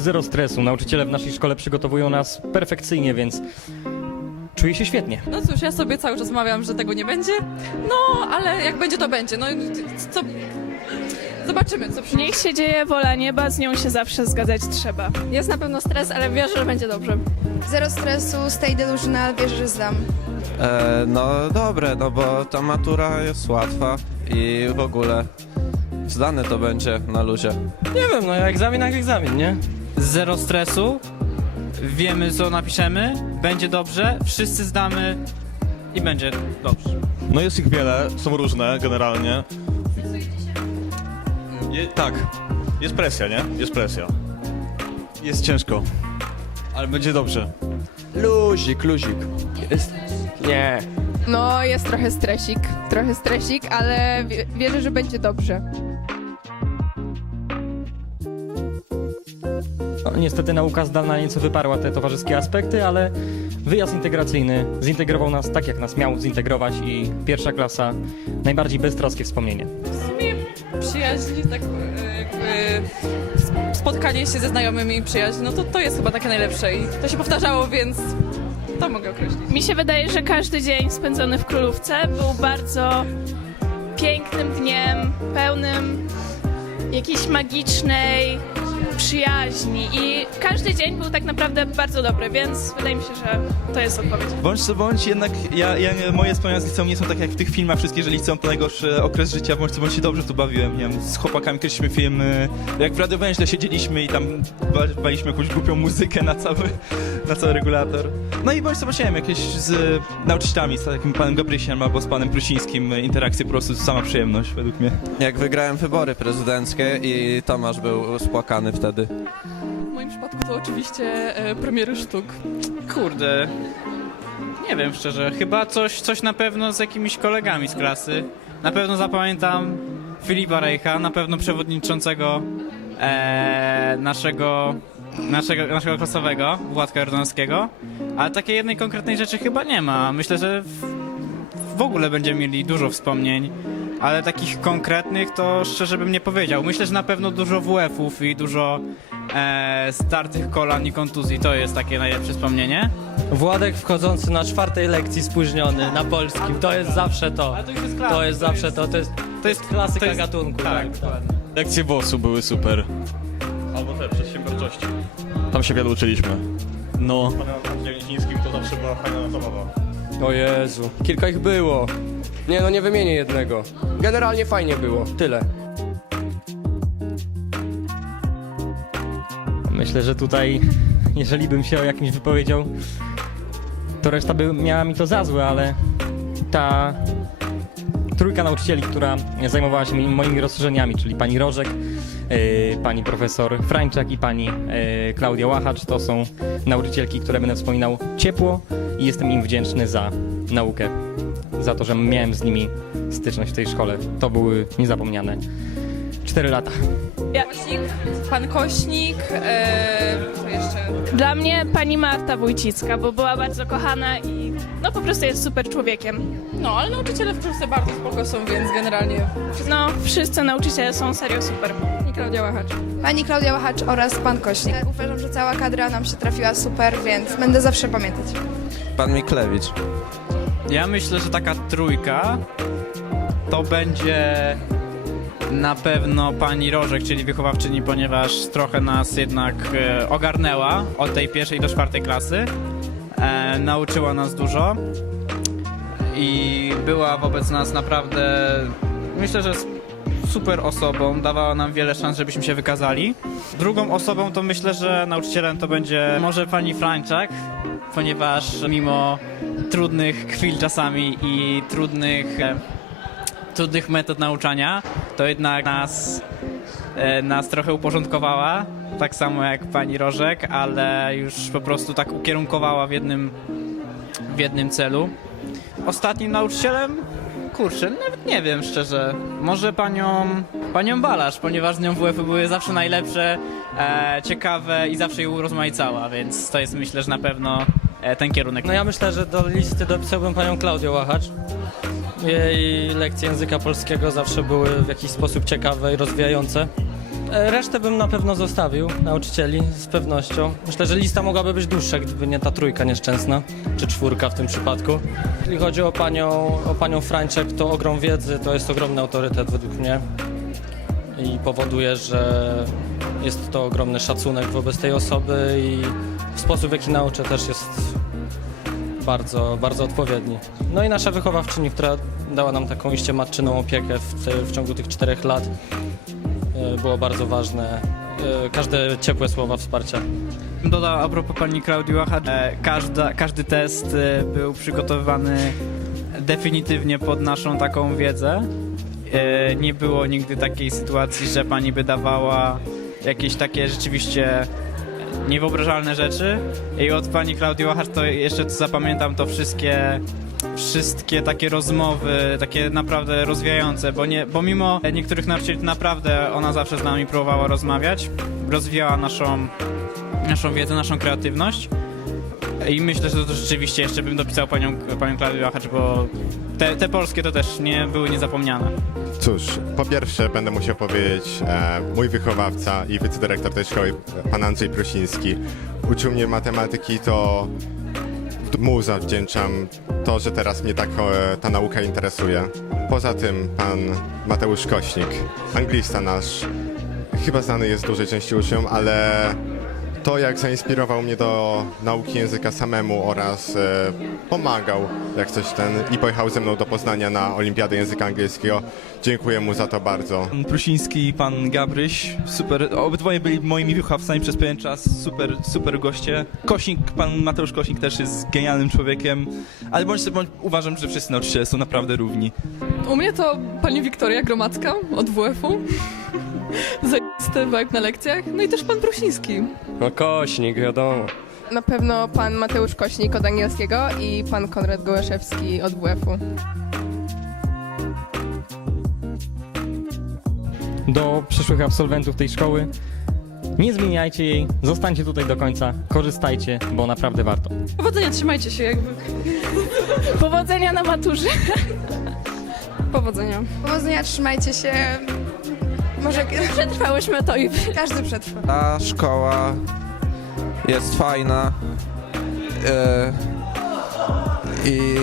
Zero stresu. Nauczyciele w naszej szkole przygotowują nas perfekcyjnie, więc czuję się świetnie. No cóż, ja sobie cały czas mawiam, że tego nie będzie. No, ale jak będzie, to będzie. No, co... Zobaczymy, co przyniesie. Niech się dzieje wola nieba, z nią się zawsze zgadzać trzeba. Jest na pewno stres, ale wierzę, że będzie dobrze. Zero stresu, stay delusional, wierzę, że zdam. E, no dobre, no bo ta matura jest łatwa i w ogóle zdane to będzie na luzie. Nie wiem, no egzamin jak egzamin, nie? Zero stresu, wiemy co napiszemy, będzie dobrze, wszyscy zdamy i będzie dobrze. No jest ich wiele, są różne generalnie. Je, tak, jest presja, nie? Jest presja. Jest ciężko, ale będzie dobrze. Luzik, luzik. Jest... Nie. No, jest trochę stresik, trochę stresik, ale wie- wierzę, że będzie dobrze. No, niestety nauka zdalna nieco wyparła te towarzyskie aspekty, ale wyjazd integracyjny zintegrował nas tak, jak nas miał zintegrować i pierwsza klasa najbardziej beztroskie wspomnienie. W sumie przyjaźń, tak e, jakby sp- spotkanie się ze znajomymi i przyjaźń, no to to jest chyba takie najlepsze i to się powtarzało, więc to mogę określić. Mi się wydaje, że każdy dzień spędzony w Królówce był bardzo pięknym dniem, pełnym jakiejś magicznej przyjaźni i każdy dzień był tak naprawdę bardzo dobry, więc wydaje mi się, że to jest odpowiedź. Bądź co bądź, jednak ja, ja, moje wspomnienia z liceum nie są tak jak w tych filmach wszystkich, że liceum to najgorszy okres życia, bądź co bądź się dobrze tu bawiłem. Nie wiem, z chłopakami kręciliśmy filmy, jak w Radio Węźle siedzieliśmy i tam ba- baliśmy jakąś głupią muzykę na cały, na cały regulator. No i bądź co bądź, nie wiem, jakieś z nauczycielami, z takim panem Gabrysiem albo z panem Prusińskim, interakcje po prostu sama przyjemność według mnie. Jak wygrałem wybory prezydenckie i Tomasz był spłakany wtedy. W moim przypadku to oczywiście e, premiery sztuk. Kurde, nie wiem szczerze, chyba coś, coś na pewno z jakimiś kolegami z klasy. Na pewno zapamiętam Filipa Rejcha, na pewno przewodniczącego e, naszego, naszego, naszego klasowego, Władka Jordanowskiego, ale takiej jednej konkretnej rzeczy chyba nie ma. Myślę, że w, w ogóle będziemy mieli dużo wspomnień, ale takich konkretnych to szczerze bym nie powiedział. Myślę, że na pewno dużo WF-ów i dużo e, startych kolan i kontuzji to jest takie najlepsze wspomnienie. Władek wchodzący na czwartej lekcji spóźniony na polskim. To jest zawsze to. Ale to już jest To zawsze to. To jest, to jest klasyka to jest- gatunku. Tak, dokładnie. Lekcje WOS-u były super. Albo te przedsiębiorczości. Tam się wiele uczyliśmy. No, Panem Dzielniczyńskim to zawsze była fajna zabawa. O Jezu. Kilka ich było. Nie no, nie wymienię jednego. Generalnie fajnie było. Tyle. myślę, że tutaj, jeżeli bym się o jakimś wypowiedział, to reszta by miała mi to za złe, ale ta trójka nauczycieli, która zajmowała się moimi rozszerzeniami, czyli pani Rożek, yy, pani profesor Frańczak i pani yy, Klaudia Łachacz, to są nauczycielki, które będę wspominał ciepło i jestem im wdzięczny za naukę, za to, że miałem z nimi styczność w tej szkole. To były niezapomniane cztery lata. Kośnik, pan Kośnik, e, co jeszcze? Dla mnie pani Marta Wójcicka, bo była bardzo kochana i no po prostu jest super człowiekiem. No, ale nauczyciele w Polsce bardzo spoko są, więc generalnie No, wszyscy nauczyciele są serio super. i Klaudia Łachacz. Pani Klaudia Łachacz oraz pan Kośnik. Uważam, że cała kadra nam się trafiła super, więc będę zawsze pamiętać. Pan Miklewicz. Ja myślę, że taka trójka to będzie na pewno pani Rożek, czyli wychowawczyni, ponieważ trochę nas jednak e, ogarnęła od tej pierwszej do czwartej klasy. E, nauczyła nas dużo i była wobec nas naprawdę, myślę, że super osobą, dawała nam wiele szans, żebyśmy się wykazali. Drugą osobą to myślę, że nauczycielem to będzie może pani Frańczak, ponieważ mimo trudnych chwil czasami i trudnych, e, trudnych metod nauczania, to jednak nas, e, nas trochę uporządkowała, tak samo jak pani Rożek, ale już po prostu tak ukierunkowała w jednym, w jednym celu. Ostatnim nauczycielem? Kurczę, nawet nie wiem szczerze. Może panią, panią Balasz, ponieważ z nią WF-y były zawsze najlepsze, e, ciekawe i zawsze ją urozmaicała, więc to jest myślę, że na pewno e, ten kierunek. No ja myślę, że do listy dopisałbym panią Klaudię Łachacz. Jej lekcje języka polskiego zawsze były w jakiś sposób ciekawe i rozwijające. E, Resztę bym na pewno zostawił, nauczycieli, z pewnością. Myślę, że lista mogłaby być dłuższa, gdyby nie ta trójka nieszczęsna, czy czwórka w tym przypadku. Jeśli chodzi o panią, o panią Frańczek, to ogrom wiedzy, to jest ogromny autorytet według mnie i powoduje, że jest to ogromny szacunek wobec tej osoby i sposób, w jaki nauczę też jest bardzo, bardzo odpowiedni. No i nasza wychowawczyni, która dała nam taką iście matczyną opiekę w, w ciągu tych czterech lat, było bardzo ważne. E, Każde ciepłe słowa wsparcia. Dodał a propos pani Klaudii Łachacz, e, każda, każdy test e, był przygotowywany definitywnie pod naszą taką wiedzę. E, Nie było nigdy takiej sytuacji, że pani by dawała jakieś takie rzeczywiście niewyobrażalne rzeczy. I od pani Klaudii Łachacz to jeszcze zapamiętam to wszystkie wszystkie takie rozmowy, takie naprawdę rozwijające, bo nie, pomimo niektórych nauczycieli naprawdę ona zawsze z nami próbowała rozmawiać, rozwijała naszą naszą wiedzę, naszą kreatywność. I myślę, że to rzeczywiście jeszcze bym dopisał panią, panią Klaudię Łachacz, bo te, te polskie to też nie były niezapomniane. Cóż, po pierwsze będę musiał powiedzieć, e, mój wychowawca i wicedyrektor tej szkoły, pan Andrzej Prusiński, uczył mnie matematyki, to mu zawdzięczam to, że teraz mnie tak e, ta nauka interesuje. Poza tym pan Mateusz Kośnik, anglista nasz, chyba znany jest dużej części uczniom, ale to jak zainspirował mnie do nauki języka samemu oraz e, pomagał jak coś ten i pojechał ze mną do Poznania na Olimpiadę Języka Angielskiego. Dziękuję mu za to bardzo. Pan Prusiński i pan Gabryś, super, obydwoje byli moimi wychowawcami przez pewien czas, super, super goście. Kośnik, pan Mateusz Kośnik też jest genialnym człowiekiem, ale bądź sobie bądź, uważam, że wszyscy nauczyciele są naprawdę równi. U mnie to pani Wiktoria Gromacka od WF-u. Zajebisty vibe na lekcjach. No i też pan Prusiński. No kośnik, wiadomo. Na pewno pan Mateusz Kośnik od angielskiego i pan Konrad Gołeszewski od WF-u. Do przyszłych absolwentów tej szkoły nie zmieniajcie jej, zostańcie tutaj do końca, korzystajcie, bo naprawdę warto. Powodzenia, trzymajcie się jakby. Powodzenia na maturze. Powodzenia. Powodzenia, trzymajcie się. Może Przetrwałyśmy to i każdy przetrwa. Ta szkoła jest fajna e, i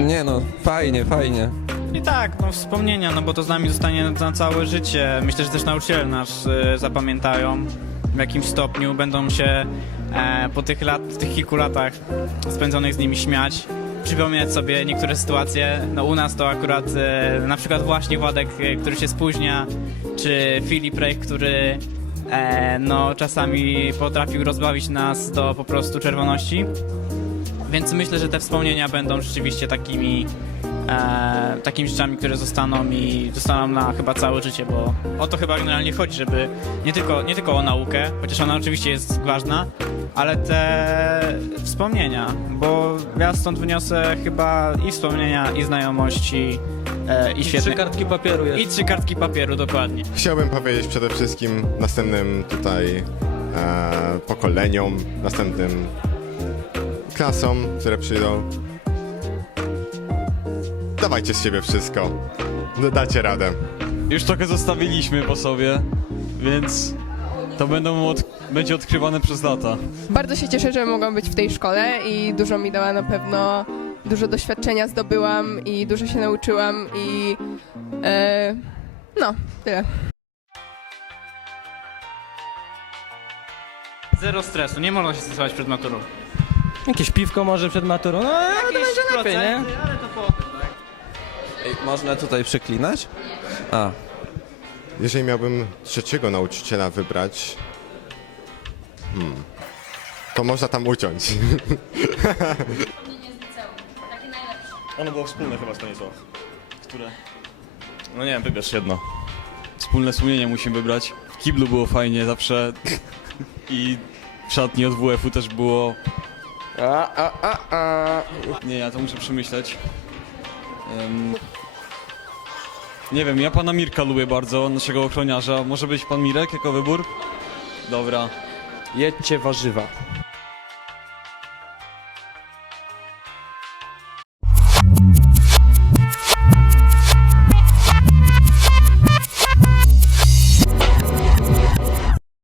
nie no, fajnie, fajnie. I tak, no wspomnienia, no bo to z nami zostanie na całe życie. Myślę, że też nauczyciele nas e, zapamiętają w jakimś stopniu, będą się e, po tych lat, tych kilku latach spędzonych z nimi śmiać. Przypominać sobie niektóre sytuacje. No u nas to akurat e, na przykład właśnie Władek, e, który się spóźnia, czy Filip Rejk, który e, no czasami potrafił rozbawić nas do po prostu czerwoności. Więc myślę, że te wspomnienia będą rzeczywiście takimi, e, takimi rzeczami, które zostaną mi zostaną na chyba całe życie, bo o to chyba generalnie chodzi, żeby nie tylko, nie tylko o naukę, chociaż ona oczywiście jest ważna, ale te wspomnienia, bo ja stąd wyniosę chyba i wspomnienia, i znajomości, e, i świetne... kartki papieru I trzy kartki papieru, dokładnie. Chciałbym powiedzieć przede wszystkim następnym tutaj e, pokoleniom, następnym klasom, które przyjdą. Dawajcie z siebie wszystko. No, Dacie radę. Już trochę zostawiliśmy po sobie, więc to będą od, będzie odkrywane przez lata. Bardzo się cieszę, że mogłam być w tej szkole i dużo mi dała na pewno, dużo doświadczenia zdobyłam i dużo się nauczyłam i e, no, tyle. Zero stresu, nie można się stresować przed maturą. Jakieś piwko może przed maturą, no ale to będzie lepiej, nie? Ale to po... Ej, można tutaj przeklinać? A, Jeżeli miałbym trzeciego nauczyciela wybrać, hmm, to można tam uciąć. Ono było wspólne chyba Stanisław. Które? No nie wiem, wybierz jedno. Wspólne sumienie musimy wybrać. W kiblu było fajnie zawsze. I w szatni od WF-u też było... A, a, a, a. Nie, ja to muszę przemyśleć. Nie wiem, ja pana Mirka lubię bardzo, naszego ochroniarza. Może być pan Mirek jako wybór? Dobra. Jedźcie warzywa.